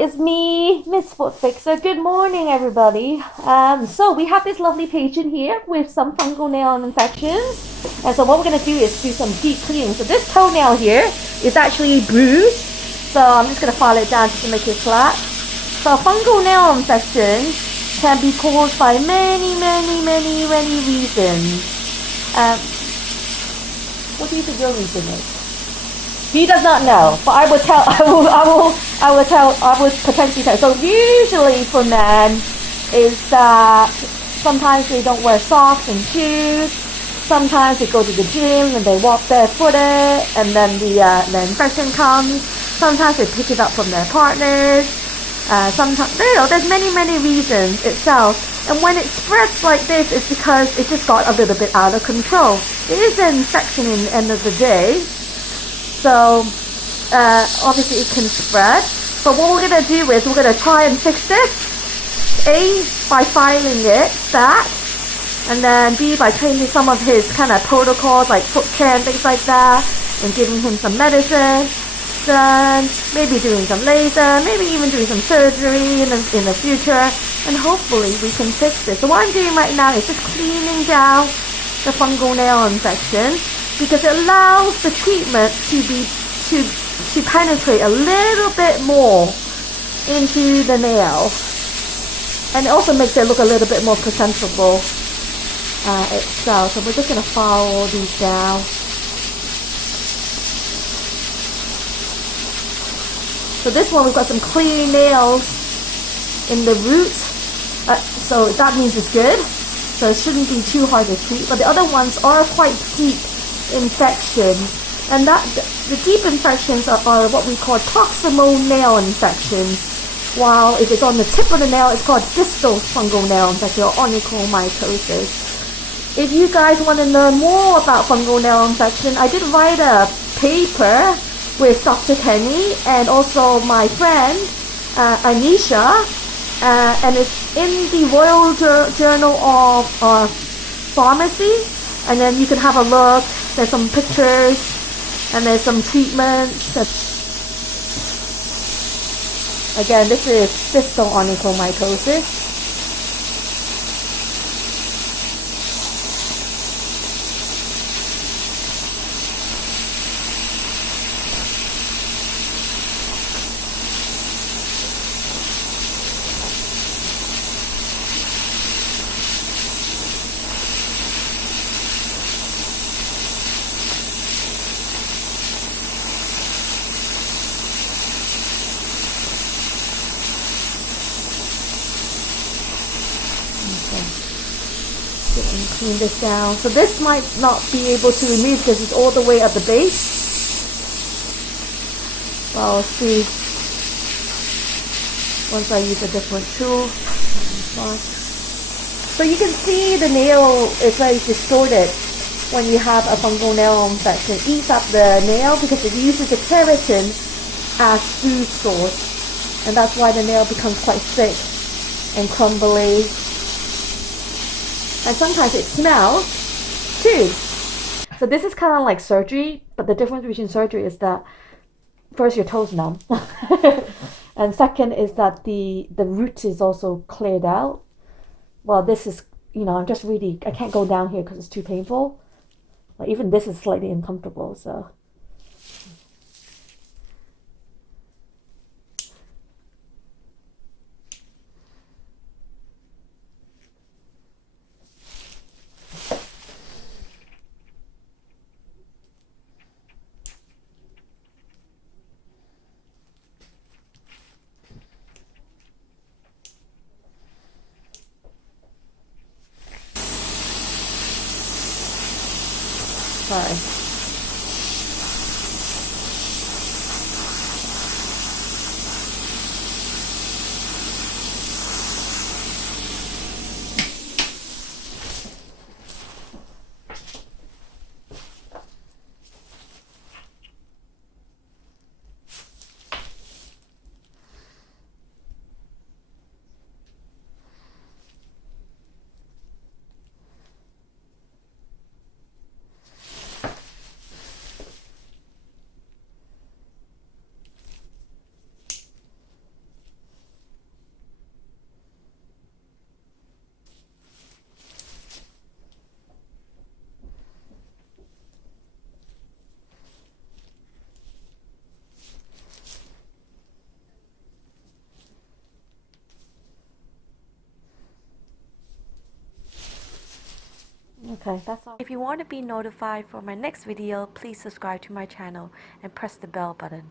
it's me, Miss Foot Fixer. Good morning, everybody. So we have this lovely patient here with some fungal nail infections. And so what we're going to do is do some deep cleaning. So this toenail here is actually bruised. So I'm just going to file it down just to make it flat. So fungal nail infection can be caused by many reasons. What do you think your reason is? He does not know, but I would tell. I would potentially tell. So usually for men, is that sometimes they don't wear socks and shoes. Sometimes they go to the gym and they walk barefooted, and then the infection comes. Sometimes they pick it up from their partners. Sometimes there's many reasons itself. And when it spreads like this, it's because it just got a little bit out of control. It is an infection in the end of the day. So obviously it can spread. But what we're going to do is we're going to try and fix this. A, by filing it back. And then B, by changing some of his kind of protocols like foot care and things like that. And giving him some medicine. Then maybe doing some laser. Maybe even doing some surgery in the future. And hopefully we can fix this. So what I'm doing right now is just cleaning down the fungal nail infection. Because it allows the treatment to penetrate a little bit more into the nail, and it also makes it look a little bit more presentable itself. So we're just going to file all these down. So this one we've got some clean nails in the root, so that means it's good. So it shouldn't be too hard to treat. But the other ones are quite deep infection, and that the deep infections are what we call proximal nail infections, while if it's on the tip of the nail, it's called distal fungal nail infection or onychomycosis. If you guys want to learn more about fungal nail infection, I did write a paper with Dr. Kenny and also my friend Anisha, and it's in the Royal Journal of Pharmacy, and then you can have a look. There's some pictures and there's some treatments. Again, this is distal onychomycosis. Clean this down. So this might not be able to remove because it's all the way at the base. Well, I'll see once I use a different tool. So you can see the nail is very distorted when you have a fungal nail infection. It eats up the nail because it uses the keratin as food source, and that's why the nail becomes quite thick and crumbly. And sometimes it smells too. So this is kind of like surgery, but the difference between surgery is that first your toes numb, and second is that the root is also cleared out. Well, this is, I'm just really, I can't go down here because it's too painful. Like even this is slightly uncomfortable, so. Sorry. Okay, that's all. If you want to be notified for my next video, please subscribe to my channel and press the bell button.